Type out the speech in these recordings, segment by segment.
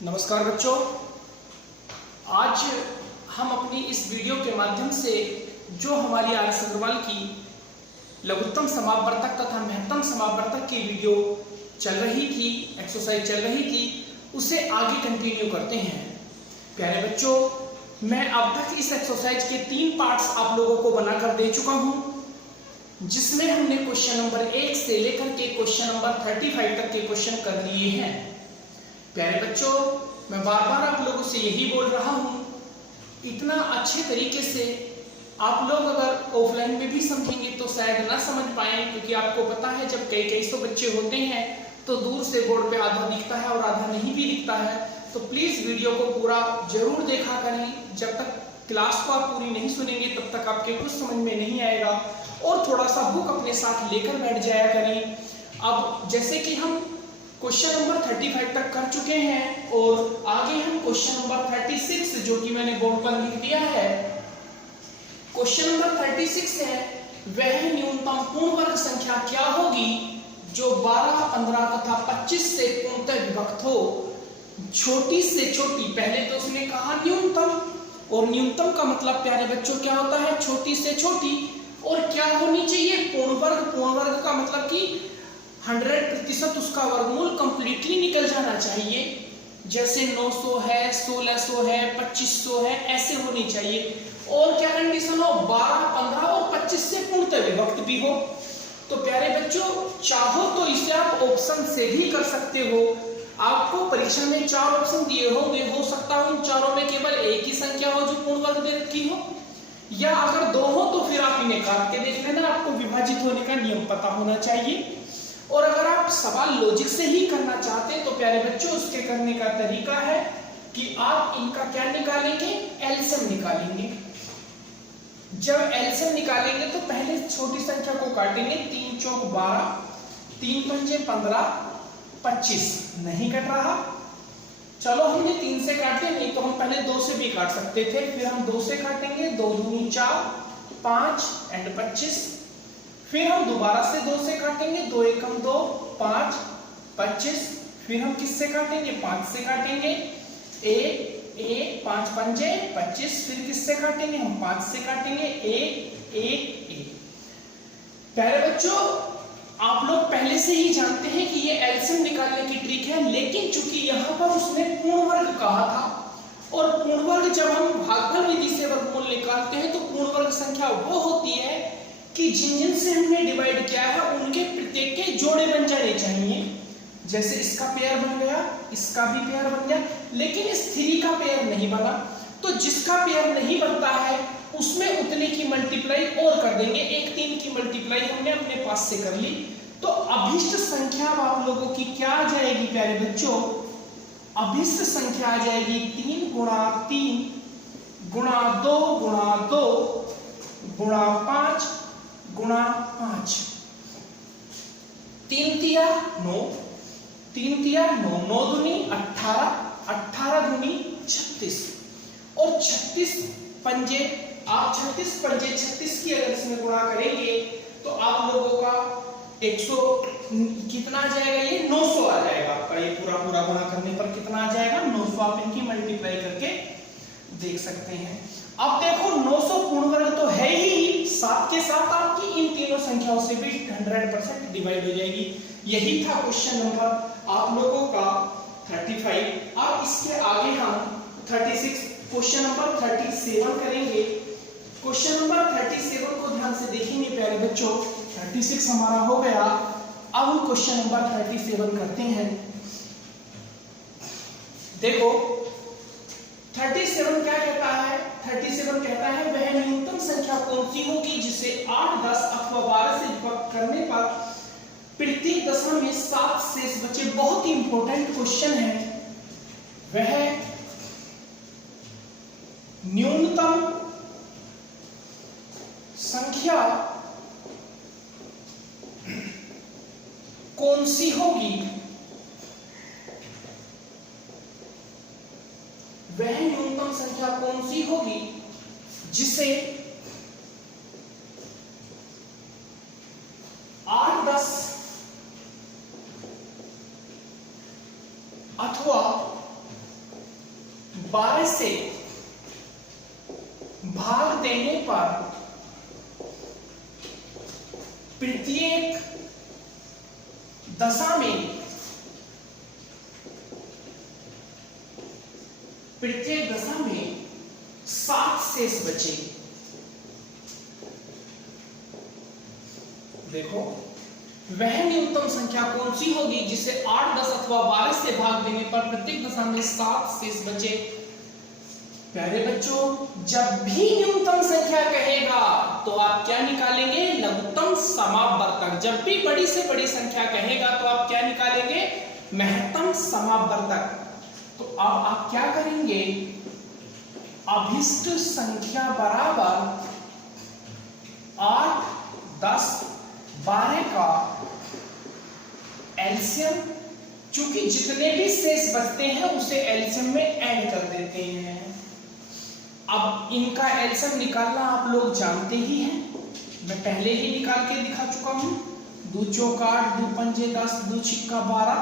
नमस्कार बच्चों, आज हम अपनी इस वीडियो के माध्यम से जो हमारी आर.एस. अग्रवाल की लघुत्तम समापवर्तक तथा महत्तम समापवर्तक की वीडियो चल रही थी, एक्सरसाइज चल रही थी, उसे आगे कंटिन्यू करते हैं। प्यारे बच्चों, मैं अब तक इस एक्सरसाइज के 3 पार्ट्स आप लोगों को बनाकर दे चुका हूं, जिसमें हमने क्वेश्चन नंबर 1 से लेकर के क्वेश्चन नंबर 35 तक के क्वेश्चन कर लिए हैं। प्यारे बच्चों, मैं बार बार आप लोगों से यही बोल रहा हूं, इतना अच्छे तरीके से आप लोग अगर ऑफलाइन में भी समझेंगे तो शायद ना समझ पाए, क्योंकि आपको पता है जब कई सौ बच्चे होते हैं तो दूर से बोर्ड पे आधा दिखता है और आधा नहीं भी दिखता है। तो प्लीज वीडियो को पूरा जरूर देखा करें। जब तक क्लास को आप पूरी नहीं सुनेंगे तब तक आपके कुछ समझ में नहीं आएगा, और थोड़ा सा बुक अपने साथ लेकर बैठ जाया करें। अब जैसे कि हम क्वेश्चन नंबर 35 तक कर चुके हैं और आगे हम क्वेश्चन नंबर 36, जो कि मैंने बोर्ड पर लिख दिया है, क्वेश्चन नंबर 36 है, वह न्यूनतम पूर्ण वर्ग संख्या क्या होगी जो 12, 15 तथा 25 से पूर्णतः विभक्त हो। छोटी से छोटी, पहले तो उसने कहा न्यूनतम, और न्यूनतम का मतलब प्यारे बच्चों क्या होता है? छोटी से छोटी। और क्या होनी चाहिए? पूर्ण वर्ग। पूर्ण वर्ग का मतलब कि 100% उसका वर्गमूल कंप्लीटली निकल जाना चाहिए। जैसे 900 है, 1600 है, 2500 है, ऐसे होनी चाहिए। और क्या कंडीशन हो? 12, 15 और 25 से पूर्णतः विभक्त भी हो। तो प्यारे बच्चों, चाहो तो इसे आप ऑप्शन से भी कर सकते हो। आपको परीक्षा में 4 ऑप्शन दिए होंगे, हो सकता है उन चारों में केवल एक ही संख्या हो जो पूर्ण वर्ग दे रखी हो, या अगर 2 हो तो फिर आप इन्हें काट के देख लेना। आपको विभाजित होने का नियम पता होना चाहिए। और अगर आप सवाल लॉजिक से ही करना चाहते हैं तो प्यारे बच्चों, उसके करने का तरीका है कि आप इनका क्या निकालेंगे? एलसीएम निकालेंगे। जब एलसीएम निकालेंगे तो पहले छोटी संख्या को काटेंगे। 3 चौक 12, 3 पंजे 15, 25 नहीं कट रहा। चलो हमने 3 से काटे, नहीं तो हम पहले 2 से भी काट सकते थे। फिर हम 2 से काटेंगे, 2 दूनी 4, 5 एंड 25। फिर हम दोबारा से 2 से काटेंगे, 2 एकम 2, 5, 25। फिर हम किससे काटेंगे? 5 से काटेंगे, 1, 5 पंजे 25। फिर किससे काटेंगे? हम 5 से काटेंगे, 1, 1, 1। प्यारे बच्चों, आप लोग पहले से ही जानते हैं कि ये एलसीएम निकालने की ट्रिक है, लेकिन चूंकि यहाँ पर उसने पूर्ण वर्ग कहा था, और पूर्ण वर्ग जब हम भागफल विधि से वर्गमूल निकालते हैं तो पूर्ण वर्ग संख्या वो होती है कि जिन से हमने डिवाइड किया है उनके प्रत्येक के जोड़े बन जाने चाहिए। जैसे इसका पेयर बन गया, इसका भी पेयर बन गया, लेकिन इस 3 का पेयर नहीं बना। तो जिसका पेयर नहीं बनता है उसमें उतने की मल्टीप्लाई और कर देंगे। 1 3 की मल्टीप्लाई हमने अपने पास से कर ली। तो अभिष्ट संख्या आप लोगों की क्या आ जाएगी प्यारे बच्चों? अभिष्ट संख्या आ जाएगी 3 गुणा 3 गुणा 2 गुणा 2 गुणा 5 गुणा 5। 3 तिया 9, 3 तिया 9, 9 दूनी 18, 18 दूनी 36, और 36 पंजे, आप 36 पंजे 36 की अगर इसमें गुणा करेंगे तो आप लोगों का 100 कितना आ जाएगा? ये 900 आ जाएगा आपका। ये पूरा गुणा करने पर कितना आ जाएगा? 900। आप इनकी मल्टीप्लाई करके देख सकते हैं। अब देखो, 900 पूर्ण वर्ग तो है ही, साथ के साथ आपकी इन तीनों संख्याओं से भी 100% डिवाइड हो जाएगी। यही था क्वेश्चन नंबर आप लोगों का 35। अब इसके आगे हम 36, क्वेश्चन नंबर 37 करेंगे। क्वेश्चन नंबर 37 को ध्यान से देखेंगे प्यारे बच्चों। 36 हमारा हो गया। अब हम क्वेश्चन नंबर 37 करते हैं। देखो 37 क्या कहता है? 37 कहता है, वह न्यूनतम संख्या कौन सी होगी जिसे 8, 10 अथवा 12 से विभक्त करने पर प्रत्येक दशा में 7 शेष बचे। बहुत ही इंपॉर्टेंट क्वेश्चन है। वह न्यूनतम संख्या कौन सी होगी, वह न्यूनतम संख्या कौन सी होगी जिसे 8, 10 अथवा 12 से भाग देने पर प्रत्येक दशा में 7 शेष बचे। देखो वह न्यूनतम संख्या कौन सी होगी जिसे 8, 10 अथवा 12 से भाग देने पर प्रत्येक दशा में 7 शेष बचे। प्यारे बच्चों, जब भी न्यूनतम संख्या कहेगा तो आप क्या निकालेंगे? लघुत्तम समापवर्तक। जब भी बड़ी से बड़ी संख्या कहेगा तो आप क्या निकालेंगे? महत्तम समापवर्तक। तो अब आप क्या करेंगे? अभिष्ट संख्या बराबर 8, 10, 12 का एलसीएम, चूंकि जितने भी शेष बचते हैं उसे एलसीएम में ऐड कर देते हैं। अब इनका एलसीएम निकालना आप लोग जानते ही हैं, मैं पहले ही निकाल के दिखा चुका हूं। 2 चौक 8, 2 पंजे 10, 2 छिक्का 12,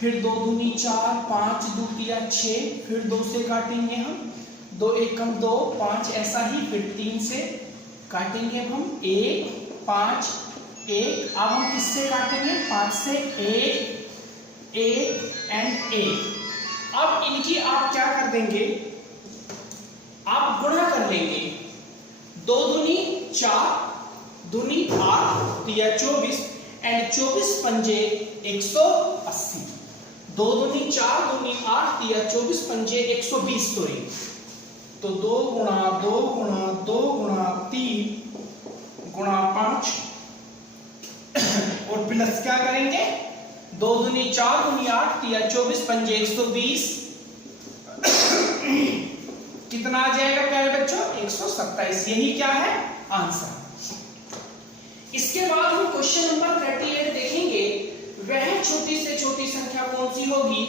फिर 2 दूनी 4, 5 2 तिया 6, फिर 2 से काटेंगे हम, 2 एकम 2, 5 ऐसा ही, फिर 3 से काटेंगे हम 1, 5, 1। अब हम किससे काटेंगे? 5 से 1, 1 एंड 1। अब इनकी आप क्या कर देंगे? आप गुणा कर लेंगे। 2 दूनी 4, दूनी 8 तिया 24 एंड 24 पंजे 180। 2 दूनी 4, दूनी 8 तिया 24 पंजे 120। तो 2 गुणा 2 गुणा 2 गुणा 3 गुणा 5 और प्लस क्या करेंगे? 2 दूनी 4, दूनी 8 तिया 24 पंजे 120। कितना आ जाएगा प्यारे बच्चों? 127। यही क्या है? आंसर। इसके बाद हम क्वेश्चन नंबर 38 देखेंगे। वह छोटी से छोटी संख्या कौन सी होगी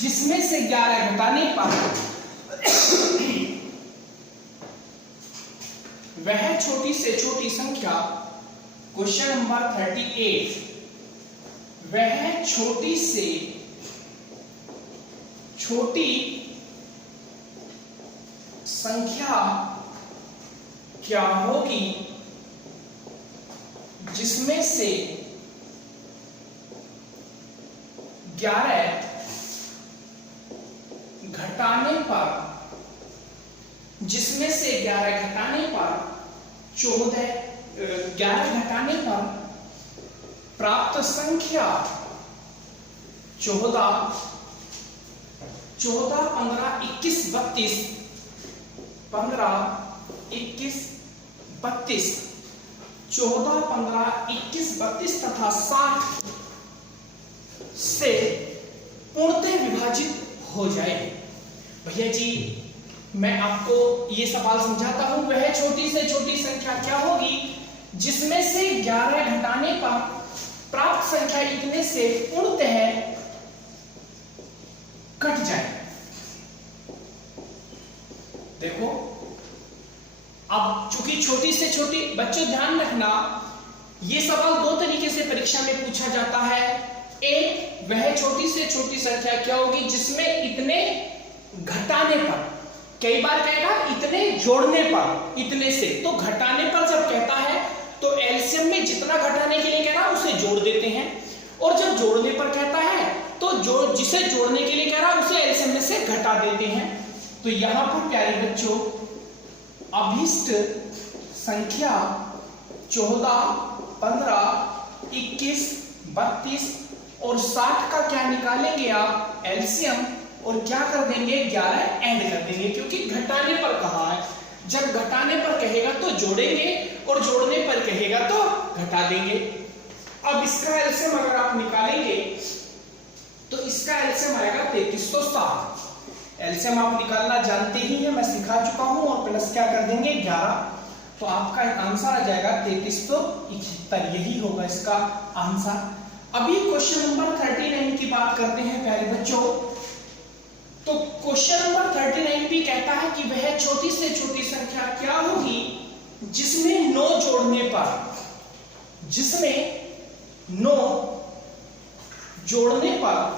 जिसमें से 11 घटाने पर वह छोटी से छोटी संख्या, क्वेश्चन नंबर 38, वह छोटी से छोटी संख्या क्या होगी जिसमें से 11 घटाने पर 11 घटाने पर प्राप्त संख्या 14, 15, 21, 32, 15, 21, 32, 14, 15, 21, 32 तथा 60 से पूर्णतः विभाजित हो जाए। भैया जी, मैं आपको ये सवाल समझाता हूं। वह छोटी से छोटी संख्या क्या होगी जिसमें से 11 घटाने पर प्राप्त संख्या इतने से पूर्णतः कट जाए। देखो, अब चूंकि छोटी से छोटी, बच्चों ध्यान रखना, ये सवाल 2 तरीके से परीक्षा में पूछा जाता है। एक, वह छोटी से छोटी संख्या क्या होगी जिसमें इतने घटाने पर, कई बार कहेगा इतने जोड़ने पर, इतने से, तो घटाने पर जब कहता है तो एलसीएम में जितना घटाने के लिए कह रहा है उसे जोड़ देते हैं, और जब जोड़ने पर कहता है तो जिसे जोड़ने के लिए कह रहा है उसे एलसीएम में से घटा देते हैं। तो यहां पर प्यारे बच्चों, अभिष्ट संख्या 14, 15, 21, 32 और 60 का क्या निकालेंगे आप? एलसीएम, और क्या कर देंगे? 11 ऐड कर देंगे, क्योंकि घटाने पर कहा है। जब घटाने पर कहेगा तो जोड़ेंगे और जोड़ने पर कहेगा तो घटा देंगे। अब इसका एलसीएम अगर आप निकालेंगे तो इसका एलसीएम आएगा 3360। एलसीएम आप निकालना जानते ही हैं, मैं सिखा चुका हूं, और प्लस क्या कर देंगे? 11। तो आपका आंसर आ जाएगा 3371। यही होगा इसका आंसर। अभी क्वेश्चन नंबर 39 की बात करते हैं प्यारे बच्चों। तो क्वेश्चन नंबर 39 भी कहता है कि वह छोटी से छोटी संख्या क्या होगी जिसमें 9 जोड़ने पर,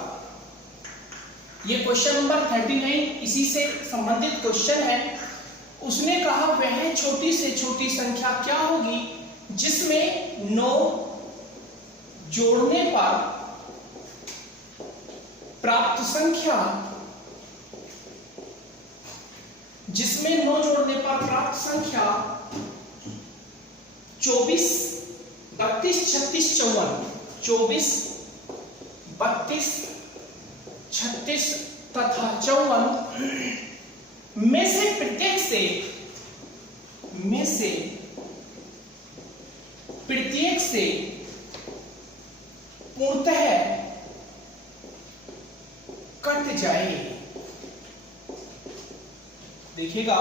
ये क्वेश्चन नंबर 39 इसी से संबंधित क्वेश्चन है। उसने कहा वह छोटी से छोटी संख्या क्या होगी जिसमें 9 जोड़ने पर प्राप्त संख्या 24, 32, 36, 54, 24, 32, 36 तथा 54 में से प्रत्येक से पूर्णतः कट जाए। देखिएगा,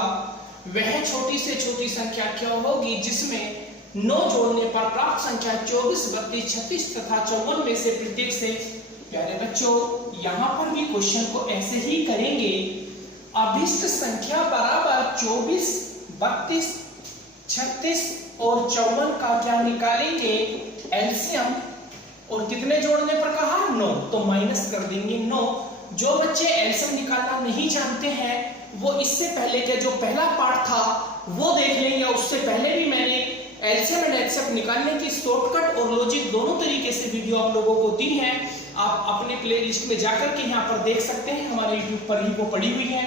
वह छोटी से छोटी संख्या क्या होगी जिसमें 9 जोड़ने पर प्राप्त संख्या 24, 32, 36 तथा 54 में से प्रत्येक से। प्यारे बच्चों, यहां पर भी क्वेश्चन को ऐसे ही करेंगे। अभिष्ट संख्या बराबर 24, 32, 36 और 54 का क्या निकालेंगे? एलसीएम। और कितने जोड़ने पर कहा? 9, तो माइनस कर देंगे 9। जो बच्चे एलसीएम निकालना नहीं जानते हैं वो इससे पहले के जो पहला पार्ट था वो देख लेंगे। उससे पहले भी मैंने एलसीएम एंड एचसीएफ निकालने की शॉर्टकट और लॉजिक दोनों तरीके से वीडियो आप लोगों को दी है। आप अपने प्लेलिस्ट में जाकर के यहाँ पर देख सकते हैं, हमारे यूट्यूब पर ही वो पड़ी हुई है।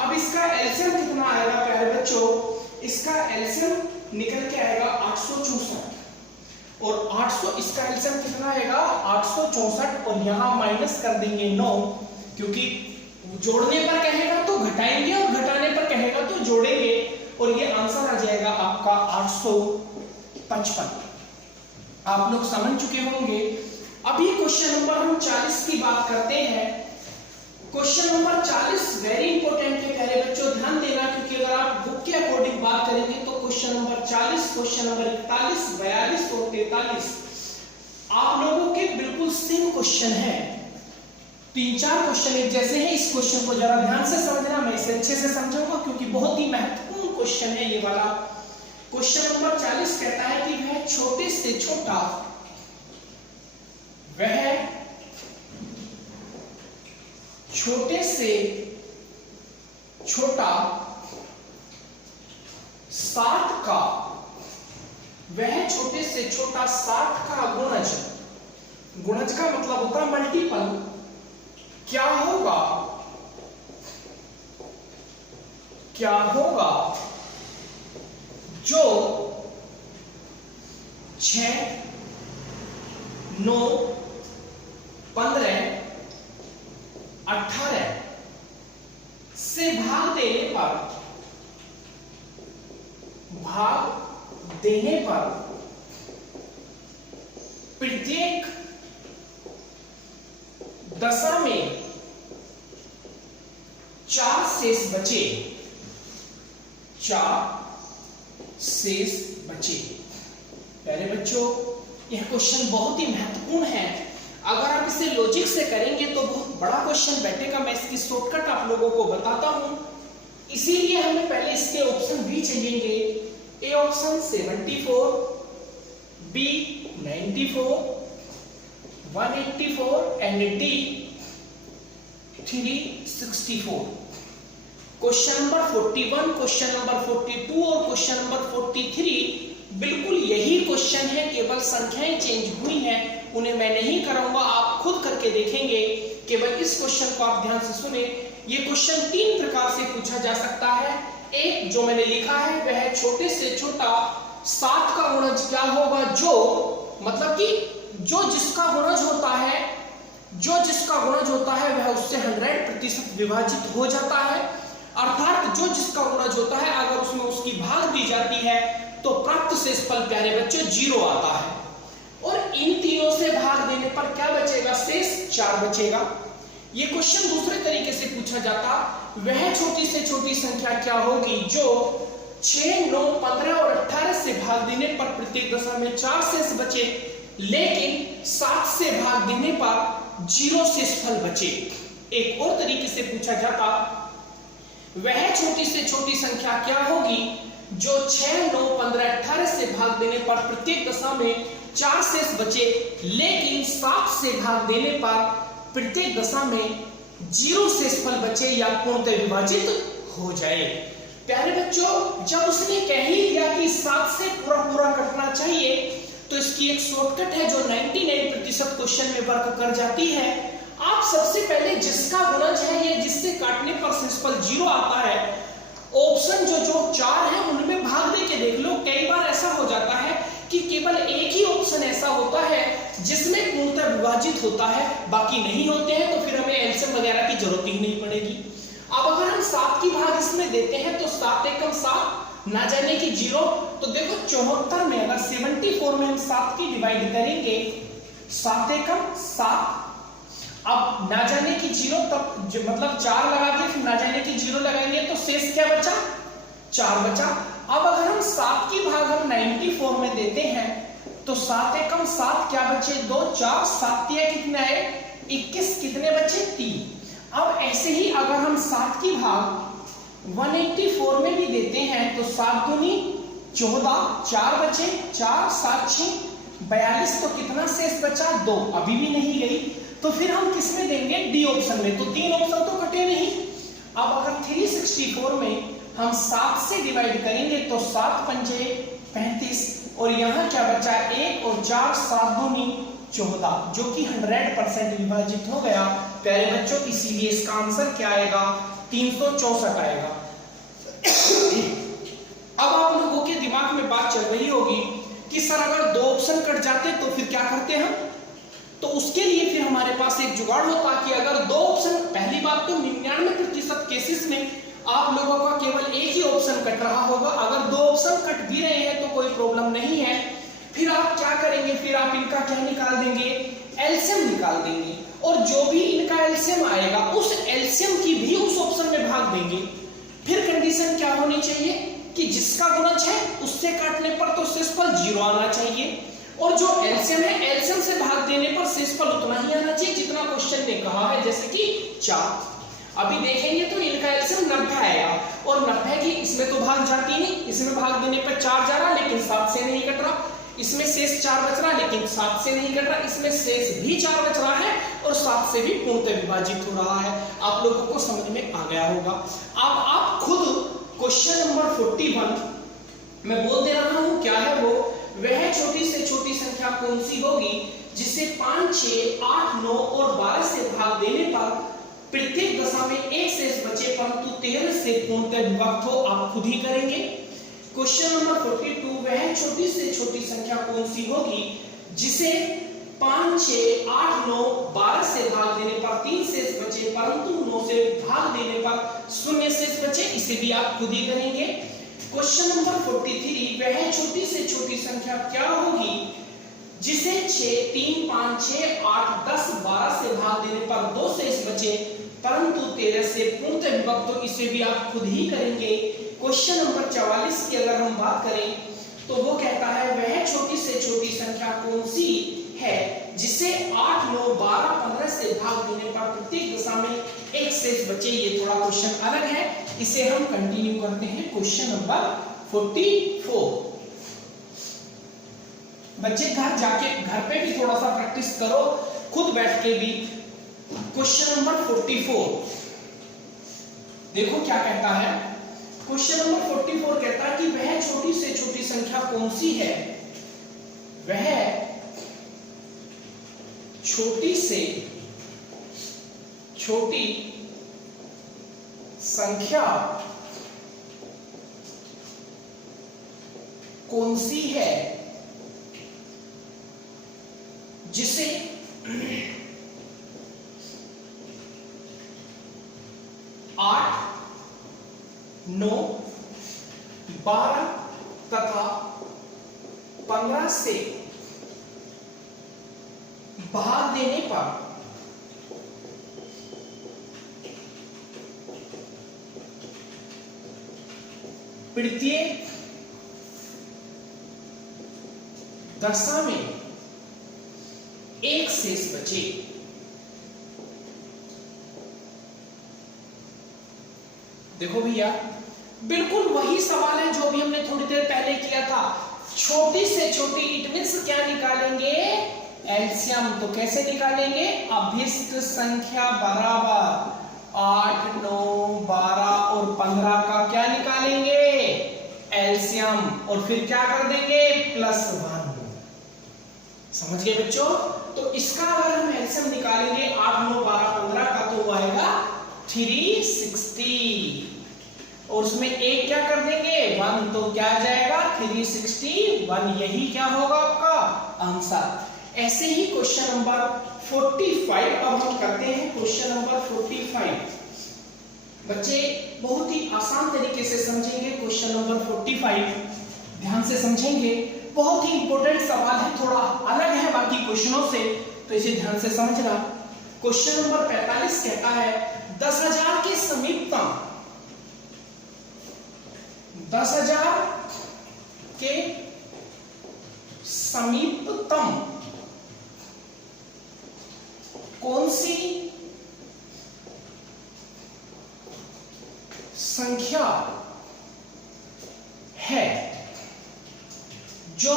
अब इसका एलसीएम कितना आएगा प्यारे बच्चों? इसका एलसीएम निकल के आएगा 864 और 800 इसका एलसीएम कितना आएगा? 864 और यहाँ माइनस कर देंगे 9, क्योंकि जोड़ने पर कहेगा तो घटाएंगे और घटाने पर कहेगा तो जोड़ेंगे, और ये आंसर आ जाएगा आपका 855। आप लोग समझ चुके होंगे। अभी क्वेश्चन नंबर हम 40 की बात करते हैं। क्वेश्चन नंबर 40 वेरी इंपॉर्टेंट है प्यारे बच्चों, ध्यान देना, क्योंकि अगर आप बुक के अकॉर्डिंग बात करेंगे तो क्वेश्चन नंबर 40, क्वेश्चन नंबर 41, 42 और 43 आप लोगों के बिल्कुल सेम क्वेश्चन है। 3-4 क्वेश्चन एक जैसे हैं। इस क्वेश्चन को जरा ध्यान से समझना, मैं इसे अच्छे से समझाऊंगा क्योंकि बहुत ही महत्वपूर्ण क्वेश्चन है ये वाला। क्वेश्चन नंबर 40 कहता है कि वह छोटे से छोटा 60 का गुणज का मतलब होता है मल्टीपल, क्या होगा जो 6, 9, 15, 18 से भाग देने पर प्रत्येक दशा में 4 शेष बचे। प्यारे बच्चों, यह क्वेश्चन बहुत ही महत्वपूर्ण है। अगर आप इसे लॉजिक से करेंगे तो बहुत बड़ा क्वेश्चन बैठेगा। मैं इसकी शॉर्टकट आप लोगों को बताता हूं, इसीलिए हमें पहले इसके ऑप्शन भी चाहिए। A option 74, B 94, 184 and D 364। Question number 41, question number 42 और क्वेश्चन नंबर 43 बिल्कुल यही क्वेश्चन है, केवल संख्याएं चेंज हुई हैं। उन्हें मैं नहीं कराऊंगा, आप खुद करके देखेंगे। केवल इस क्वेश्चन को आप ध्यान से सुने। ये क्वेश्चन 3 प्रकार से पूछा जा सकता है। एक जो मैंने लिखा है वह छोटे से छोटा 7 का गुणज क्या होगा, जो मतलब कि जो जिसका गुणज होता है वह उससे 100% विभाजित हो जाता है। अर्थात जो जिसका गुणज होता है अगर उसमें उसकी भाग दी जाती है तो प्राप्त शेषफल प्यारे बच्चों 0 आता है। और इन तीनों से भाग देने पर क्या बचेगा? शेष 4 बचेगा। ये क्वेश्चन दूसरे तरीके से पूछा जाता, वह छोटी से छोटी संख्या क्या होगी जो 6, 9, 15 और 18 से भाग देने पर प्रत्येक दशा में 4 शेष बचे, लेकिन 7 से भाग देने पर 0 शेषफल बचे। एक और तरीके से पूछा जाता, वह छोटी से छोटी संख्या क्या होगी जो 6, 9, 15, 18 से भाग देने पर प्रत्येक दशा में 4 शेष बचे, लेकिन 7 से भाग देने पर प्रत्येक दशा में जीरो शेषफल बचे या पूर्णतः विभाजित हो जाए। प्यारे बच्चों, जब उसने कह ही दिया कि 7 से पूरा कटना चाहिए, तो इसकी एक शॉर्टकट है जो 99% क्वेश्चन में वर्क कर जाती है। आप सबसे पहले जिसका गुणज है ये जिससे काटने पर शेषफल 0 आता है, ऑप्शन जो 4 है उनमें भाग दे के देख लो। कई बार ऐसा हो जाता है कि केवल एक ही ऑप्शन ऐसा होता है जिसमें पूर्णतः विभाजित होता है, बाकी नहीं होते हैं, तो फिर हमें एलसीएम वगैरह की जरूरत ही नहीं पड़ेगी। अब अगर हम 7 की भाग इसमें देते हैं तो 7 एकम 7, ना जाने की 0, तो देखो 74 में अगर 74 में हम 7 की डिवाइड करेंगे, 7 एकम 7, अब ना जाने की 0, तब मतलब 4 लगा दिए, फिर ना जाने की 0 लगाएंगे तो शेष क्या बचा, 4 बचा। अब अगर हम 7 की भाग हम 94 में देते हैं तो 7 एकम 7 क्या बचे, 2, 4, 7 कितने आए, 21, कितने बचे, 3। अब ऐसे ही अगर हम 7 की भाग 184 में भी देते हैं तो 7 दूनी 14, 4 बचे, 4, 7, 6, 42, तो कितना शेष बचा, 2, अभी भी नहीं गई, तो फिर हम किसमें देंगे, डी ऑप्शन में, तो 3 ऑप्शन तो कटे नहीं। अब अगर 364 में हम 7 से डिवाइड करेंगे तो 7 पंजे 35, और यहाँ क्या बचा, 1 और 4, 7 दूनी 14, जो कि 100% विभाजित हो गया। प्यारे बच्चों, इसीलिए इसका आंसर क्या आएगा, 364 आएगा। अब आप लोगों के दिमाग में बात चल रही होगी कि सर अगर 2 ऑप्शन कट जाते तो फिर क्या करते हम, तो उसके लिए फिर हमारे पास एक जुगाड़ होता कि अगर 2 ऑप्शन, पहली बात तो 99% केसेस में आप लोगों का केवल एक ही ऑप्शन कट रहा होगा। अगर 2 ऑप्शन कट भी रहे हैं तो कोई प्रॉब्लम नहीं है। फिर आप क्या करेंगे, फिर आप इनका क्या निकाल देंगे, एलसीएम निकाल देंगे, और जो भी इनका एलसीएम आएगा उस एलसीएम की भी उस ऑप्शन में भाग देंगे। फिर कंडीशन क्या होनी चाहिए कि जिसका गुणज है उससे काटने पर तो शेषफल 0 आना चाहिए, और जो एलसीएम है एलसीएम से भाग देने पर शेषफल उतना ही आना चाहिए जितना क्वेश्चन ने कहा है, जैसे कि 4। अभी देखेंगे तो इनका एलसीएम 90 आएगा, और 90 की इसमें तो भाग जाती नहीं, इसमें भाग देने पर 4 जा रहा लेकिन 7 से नहीं कट रहा, इसमें शेष 4 बच रहा लेकिन 7 से नहीं कट रहा, इसमें शेष भी 4 बच रहा है और 7 से भी पूर्णतः विभाजित हो रहा है। आप लोगों को समझ में आ गया होगा। अब आप खुद क्वेश्चन नंबर 41 मैं बोल दे रहा हूं क्या है वो, वह छोटी से छोटी संख्या कौन सी होगी जिसे 5, 6, 8, 9 और 12 से भाग देने पर प्रत्येक दशा में एक शेष बचे परंतु 13 से पूर्णतः विभक्त हो। आप खुद ही करेंगे। क्वेश्चन नंबर 42, वह छोटी से छोटी संख्या कौन सी होगी जिसे 5, 6, 8, 9, 12 से भाग देने पर 3 शेष बचे परंतु 9 से भाग देने पर 0 शेष बचे। इसे भी आप खुद ही करेंगे। क्वेश्चन नंबर 43, वह छोटी से छोटी संख्या क्या होगी जिसे 6, 3, 5, 6, 8, 10, 12 से भाग देने पर 2 शेष बचे परंतु 13 से पूर्णतः विभक्त हो। इसे भी आप खुद ही करेंगे। क्वेश्चन नंबर 44 की अगर हम बात करें तो वो कहता है वह छोटी से छोटी संख्या कौन सी है जिसे 8, 9, 12, 15 से भाग देने पर प्रत्येक दशा में एक शेष बचे। ये थोड़ा क्वेश्चन अलग है, इसे हम कंटिन्यू करते हैं। क्वेश्चन नंबर 44, बच्चे घर जाके घर पे भी थोड़ा सा प्रैक्टिस करो, खुद बैठ के भी। क्वेश्चन नंबर 44 देखो क्या कहता है। क्वेश्चन नंबर 44 कहता है कि वह छोटी से छोटी संख्या कौन सी है, वह छोटी से छोटी संख्या कौन सी है जिसे 8, 9, 12 तथा 15 से भाग देने पर प्रत्येक दशा में एक शेष बचे। देखो भैया, बिल्कुल वही सवाल है जो भी हमने थोड़ी देर पहले किया था। छोटी से छोटी इट मींस क्या निकालेंगे, एलसीएम। तो कैसे निकालेंगे? अभिष्ट संख्या बराबर 8, 9, 12 और 15 का क्या निकालेंगे? एलसीएम। और फिर क्या कर देंगे? +1। समझ गए बच्चों? तो इसका अगर हम एलसीएम निकालेंगे 8, 9, 12, 15 का, तो वो आएगा 360। और उसमें एक क्या कर देंगे? 1। तो क्या आ जाएगा? 361। यही क्या होगा आपका आंसर। ऐसे ही क्वेश्चन नंबर 45 अब हम करते हैं। क्वेश्चन नंबर 45 बच्चे बहुत ही आसान तरीके से समझेंगे। क्वेश्चन नंबर 45 ध्यान से समझेंगे। बहुत ही इंपॉर्टेंट सवाल है, थोड़ा अलग है बाकी क्वेश्चनों से, तो इसे ध्यान से समझना। क्वेश्चन नंबर 45 कहता है 10,000 के समीपतम 10,000 के समीपतम कौन सी संख्या है जो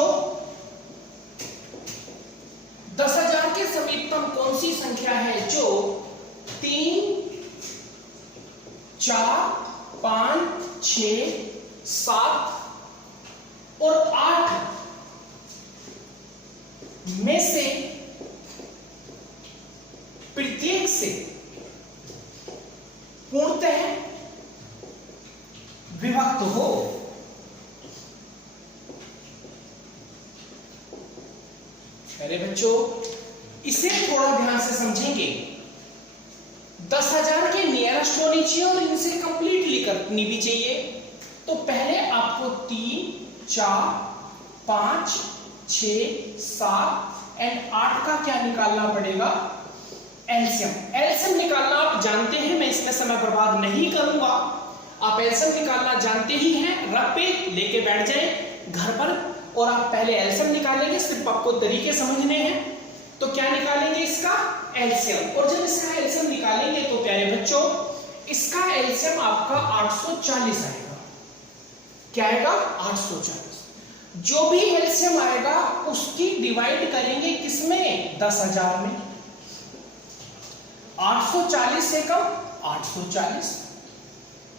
10,000 के समीपतम कौन सी संख्या है जो 3, 4, 5, 6, 7 और 8 में से प्रत्येक से पूर्णतः विभक्त हो। अरे बच्चों, इसे थोड़ा ध्यान से समझेंगे। 10,000 के नियरेस्ट होनी चाहिए और इनसे कंप्लीटली करनी भी चाहिए। तो पहले आपको 3, 4, 5, 6, 7 एंड 8 का क्या निकालना पड़ेगा? एलसीएम। एलसीएम निकालना आप जानते हैं, मैं इसमें समय बर्बाद नहीं करूंगा। आप एलसीएम निकालना जानते ही हैं। रफ पे लेके बैठ जाएं घर पर और आप पहले एलसीएम निकालेंगे। सिर्फ आपको तरीके समझने हैं। तो क्या निकालेंगे? इसका एलसीएम। और जब इसका एलसीएम निकालेंगे तो प्यारे बच्चों, इसका एलसीएम आपका 840 आएगा। क्या आएगा? 840। जो भी एलसीएम आएगा उसकी डिवाइड करेंगे किसमें? 10,000 में। 840 से कम 840।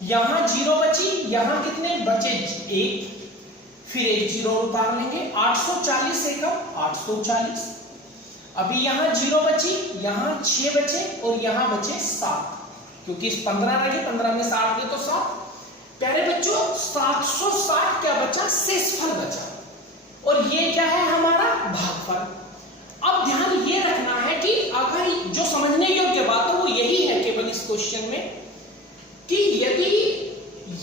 यहां 0 बची, यहां कितने बचे? 1। फिर एक 0 उतार लेंगे। 840 से कम 840। अभी यहां 0 बची, यहां 6 बचे और यहां बचे 7, क्योंकि इस 15 रखे, 15 में 7 गए तो 7। प्यारे बच्चों, 760 क्या बचा? शेषफल बचा। और ये क्या है? हमारा भागफल। अब ध्यान ये रखना है कि अगर जो समझने योग्य बात है वो यही है केवल इस क्वेश्चन में, कि यदि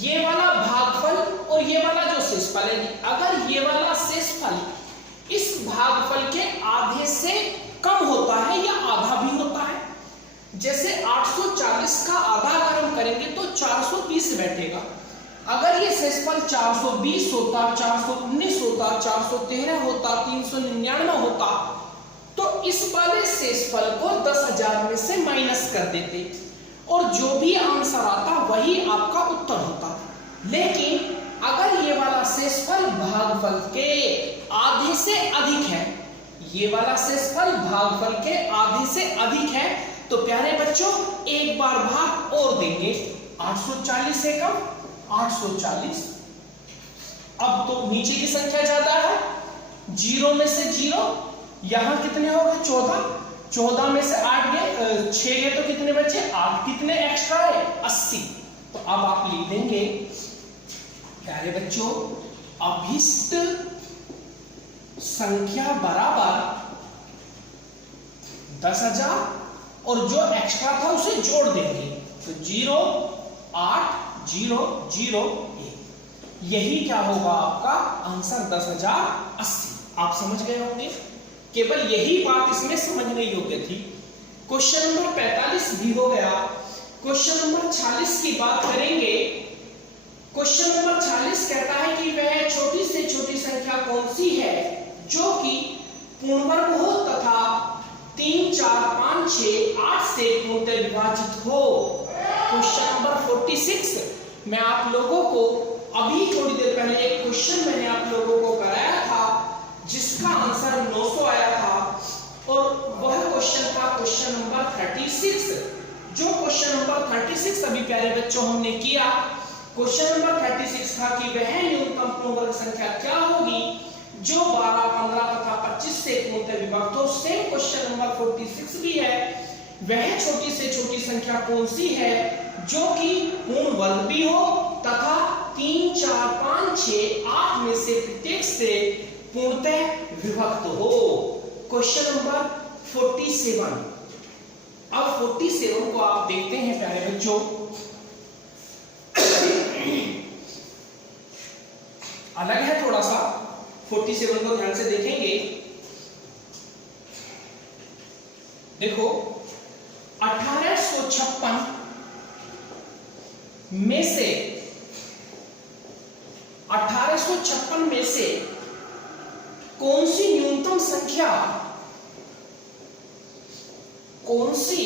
ये वाला भागफल और ये वाला जो शेषफल है, अगर ये वाला शेषफल इस भागफल के आधे से कम होता है या आधा भी होता है, जैसे 840 का आधा अगर हम करेंगे तो 420 बैठेगा। अगर ये शेषफल 420 होता, 419 होता, 413 होता, 399 होता, तो इस वाले शेषफल को 10,000 में से माइनस कर देते और जो भी आंसर आता वही आपका उत्तर होता। लेकिन अगर ये वाला शेषफल भागफल के आधे से अधिक है, ये वाला शेषफल भागफल के आधे से अधिक है, तो प्यारे बच्चों एक बार भाग और देंगे। 840 से कम 840। अब तो नीचे की संख्या ज्यादा है, 0 में से 0, यहां कितने हो गए? 14। 14 में से 8 गए, 6 गए तो कितने बचे? 8। कितने एक्स्ट्रा है? 80। तो अब आप लिख देंगे प्यारे बच्चों, अभिष्ट संख्या बराबर 10,000 और जो एक्स्ट्रा था उसे जोड़ देंगे। तो 0, 8, 0, 0, 1। यही क्या होगा आपका आंसर? 10,080। आप समझ गए होंगे। केवल यही बात इसमें समझने योग्य थी। क्वेश्चन नंबर 45 भी हो गया। क्वेश्चन नंबर 46 की बात करेंगे। क्वेश्चन नंबर 46 कहता है कि वह छोटी से छोटी संख्या कौन सी है जो कि पूर्णवर्ग हो तथा 3, 4, 5, 6, 8 से पूर्णतः विभाजित हो। क्वेश्चन नंबर 46 मैं आप लोगों को अभी थोड़ी देर पहले एक क्वेश्चन मैंने आप लोगों को कराया था जिसका आंसर 900 आया था। और वह क्वेश्चन था क्वेश्चन नंबर 36। जो क्वेश्चन नंबर 36 अभी प्यारे बच्चों हमने किया, क्वेश्चन नंबर 36 था कि वह न्यूनतम पूर्ण वर्ग संख्या क्या होगी जो 12, 15 तथा 25 से पूर्णतः विभक्त हो। सेम क्वेश्चन नंबर 46 भी है, वह छोटी से छोटी संख्या कौन सी है जो कि पूर्ण वर्ग भी हो तथा 3, 4, 5, 6, 8 में से प्रत्येक से पूर्णतः विभक्त हो। Question number 47। अब 47 को आप देखते हैं प्यारे बच्चों, अलग है थोड़ा सा। 47 को ध्यान से देखेंगे, देखो 1856 में से 1856 में से कौन सी न्यूनतम संख्या, कौन सी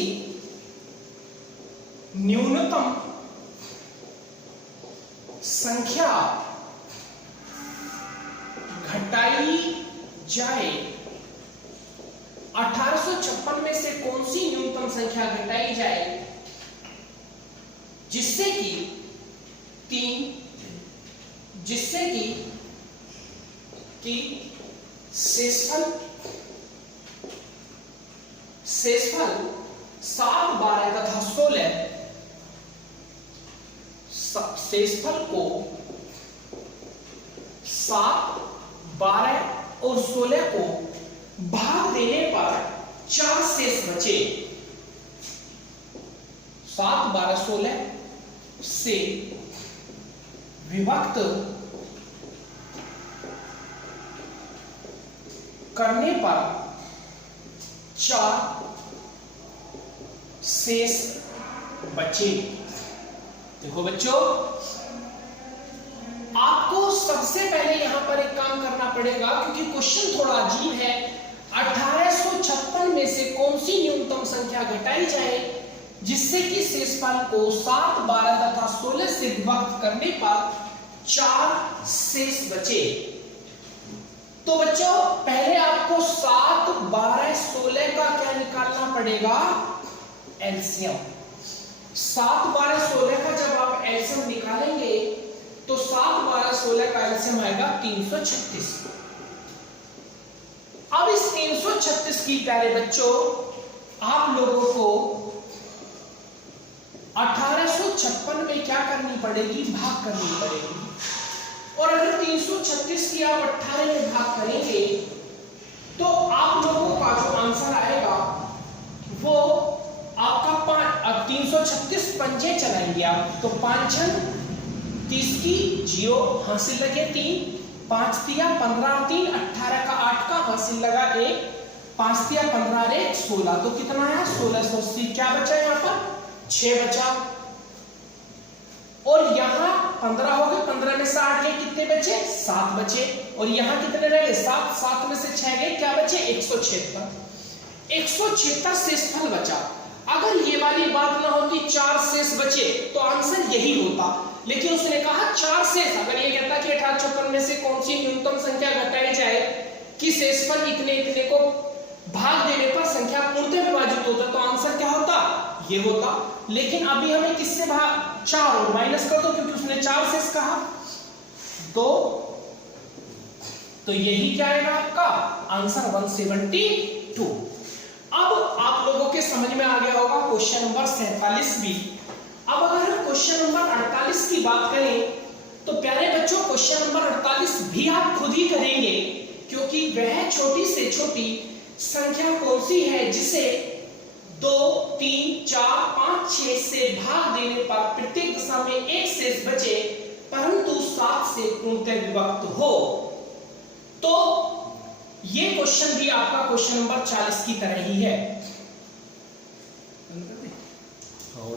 न्यूनतम संख्या घटाई जाए। 1856 में से कौन सी न्यूनतम संख्या घटाई जाए जिससे कि शेषफल 7, 12 तथा 16, शेषफल को 7, 12 और 16 को भाग देने पर 4 शेष बचे। 7, 12, 16 से विभक्त करने पर 4 शेष बचे। देखो बच्चों, आपको सबसे पहले यहां पर एक काम करना पड़ेगा क्योंकि क्वेश्चन थोड़ा अजीब है। 1856 में से कौन सी न्यूनतम संख्या घटाई जाए जिससे कि शेषफल को 7, 12 तथा 16 से विभक्त करने पर 4 शेष बचे। तो बच्चों पहले आपको 7, 12, 16 का क्या निकालना पड़ेगा, एलसीएम। 7, 12, 16 का जब आप एलसीएम निकालेंगे तो 7, 12, 16 का एलसीएम आएगा 336। अब इस 336 की प्यारे बच्चों आप लोगों को 1856 में क्या करनी पड़ेगी, भाग करनी पड़ेगी। और अगर 336 की आप 18 में भाग करेंगे तो आप लोगों का जो आंसर आएगा वो आपका 5। 336 पंजे चलाएंगे आप तो 5 30 की 0 हासिल लगे 3, 5 तिया 15 3, 18 का 8 का हासिल लगा 1, 5 तिया 15 1, 16 तो कितना है 1680। क्या बचा यहाँ पर 6 बचा। और यहाँ 15 हो गए, 15 में से 8 गए, कितने बचे 7 बचे। और यहाँ कितने रह गए 7, 7 में से 6 गए, क्या बचे 176। 176 शेषफल बचा। अगर ये वाली बात ना होती 4 शेष बचे तो आंसर यही होता, लेकिन उसने कहा 4 शेष। अगर ये कहता कि 1856 में से कौन सी न्यूनतम संख्या घटाई जाए कि शेषफल इतने इतने को भाग देने पर संख्या पूर्णतः विभाजित होता तो आंसर क्या होता, ये होता। लेकिन अभी हमें किससे भाग 4 और माइनस कर दो क्योंकि उसने 4 शेष कहा 2, तो यही क्या आएगा आपका आंसर 172। अब आप लोगों के समझ में आ गया होगा क्वेश्चन नंबर 47 भी। अब अगर हम क्वेश्चन नंबर 48 की बात करें तो प्यारे बच्चों क्वेश्चन नंबर 48 भी आप खुद ही करेंगे क्योंकि वह छोटी से छोटी संख्या कौन सी है जिसे 2, 3, 4, 5, 6 से भाग देने पर प्रत्येक दशा में 1 शेष बचे परंतु 7 से पूर्णतः विभक्त हो। तो ये क्वेश्चन भी आपका क्वेश्चन नंबर 40 की तरह ही है। हो